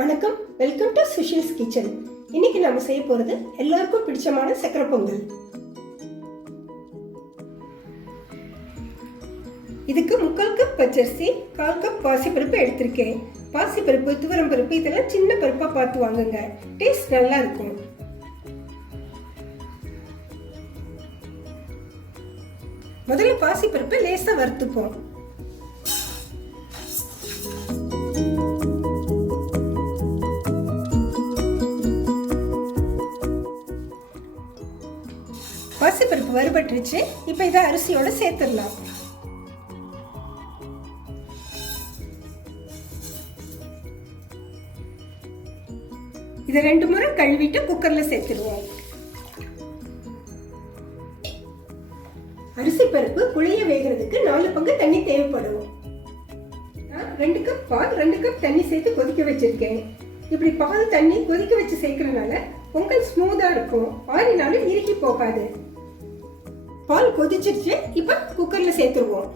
வணக்கம், welcome to Sushil's kitchen. இன்னைக்கு நாம செய்ய போறது எல்லாருக்கும் பிடிச்சமான சக்கரை பொங்கல். இதுக்கு 3/4 கப் பச்சரிசி, 1/4 கப் பாசிப்பருப்பு எடுத்திருக்கேன். பாசிப்பருப்பு, துவரம் பருப்பு இதெல்லாம் சின்ன பருப்பா பார்த்து வாங்குங்க, டேஸ்ட் நல்லா இருக்கும். முதல்ல பாசிப்பருப்பு லேசா வறுத்துப்போம். பாசிப்பருப்பு வறுபட்டுருச்சு. இப்போ இதை அரிசியோட சேர்த்துடலாம். இதை 2 முறை கழுவிட்டு குக்கர்ல சேர்த்துடுவோம். அரிசி பருப்பு குழைய வேகிறதுக்கு 4 பங்கு தண்ணி தேவைப்படும். 2 கப் பால் 2 கப் தண்ணி சேர்த்து கொதிக்க வச்சிருக்கேன். இப்படி பால் தண்ணி கொதிக்க வச்சு சேர்க்கறதுனால பொங்கல் ஸ்மூதா இருக்கும், ஆறினாலும் இறுகி போகாது. பால் கொதிச்சிருச்சு. இப்ப குக்கர்ல சேர்த்துருவோம்.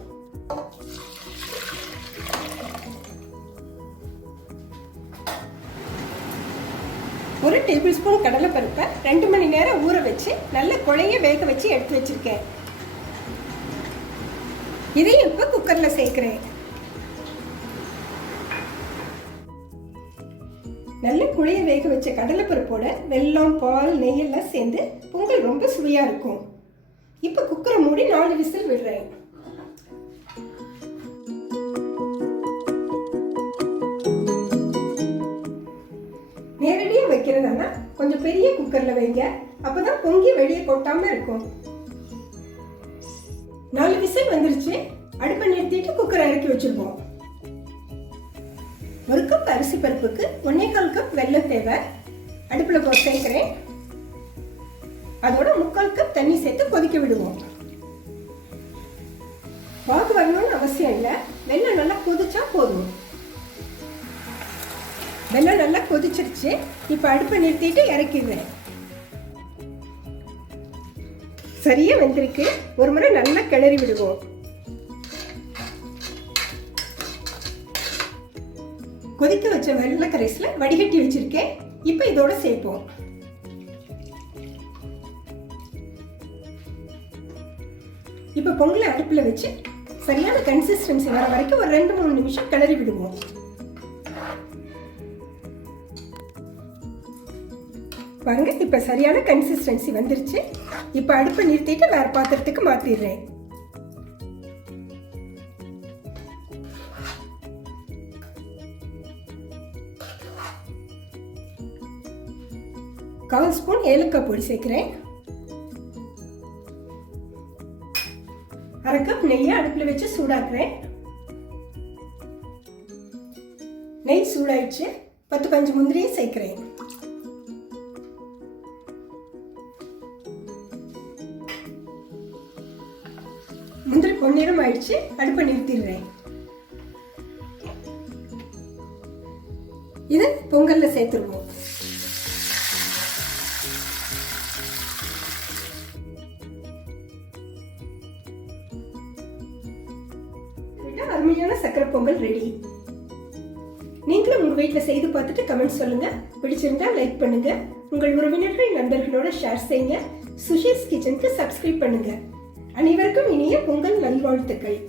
ஒரு டேபிள் ஸ்பூன் கடலை பருப்பை 2 மணி நேரம் ஊற வச்சு நல்ல குழைய வேக வச்சு எடுத்து வச்சிருக்கேன். இதையும் இப்ப குக்கர்ல சேர்க்கிறேன். நல்ல குழைய வேக வச்ச கடலை பருப்போட வெல்லம், பால், நெய் எல்லாம் சேர்ந்து பொங்கல் ரொம்ப சுவையா இருக்கும். இப்ப குக்கரை மூடி 4 விசில் விடுறேன். நேரடியா வைக்கிறதுனா கொஞ்சம் பெரிய குக்கர்ல வைங்க, அப்பதான் பொங்கி வெளியே கொட்டாம இருக்கும். 4 விசில் வந்துருச்சு. அடுப்பை நிறுத்திட்டு குக்கரை இறக்கி வச்சிருப்போம். 1 கப் அரிசி பருப்புக்கு 1/4 கப் வெல்லம் தேவை. அடுப்புல சேர்க்கிறேன். அதோட 3/4 கப் தண்ணி சேர்த்து கொதிக்க விடுவோம். பாகு வரணும்னு அவசியம் இல்லை, வெல்லம் நல்லா கொதிச்சா போதும். வெல்லம் நல்லா கொதிச்சிருச்சு. இப்ப அடுப்பை நிறுத்திட்டு இறக்கிடுறேன். சரியா வெந்திருக்கு. ஒரு முறை நல்லா கிளறி விடுவோம். கொதிக்க வச்ச வெள்ளை கரைசல வடிகட்டி வச்சிருக்கேன். இப்ப இதோட சேர்ப்போம். இப்ப பொங்கலை அடுப்புல வச்சு சரியான கன்சிஸ்டன்சி வர வரைக்கும் ஒரு 2-3 நிமிஷம் கிளறி விடுவோம். பாருங்க, இப்ப சரியான கன்சிஸ்டன்சி வந்துருச்சு. இப்ப அடுப்பை நிறுத்திட்டு வேற பாத்திரத்துக்கு மாத்திடுறேன். கால் ஸ்பூன் ஏலக்காய் பொடி சேர்க்கிறேன். 1/2 கப் நெய்யை அடுப்புல வச்சு சூடாக்குறேன். நெய் சூடாயிடுச்சு. 10-15 முந்திரியும் சேர்க்கிறேன். முந்திரி பொன்னிறம் ஆயிடுச்சு. அடுப்பை நிறுத்திடுறேன். இதை பொங்கல்ல சேர்த்துருவோம். அருமையான சக்கரை பொங்கல் ரெடி. நீங்களும் உங்க வீட்டுல செய்து பார்த்துட்டு கமெண்ட் சொல்லுங்க. பிடிச்சிருந்தா லைக் பண்ணுங்க. உங்கள் உறவினர்கள், நண்பர்களோட ஷேர் செய்யுங்க. சுஷீல்ஸ் கிச்சனுக்கு சப்ஸ்கிரைப் பண்ணுங்க. அனைவருக்கும் இனிய பொங்கல் நல்வாழ்த்துக்கள்.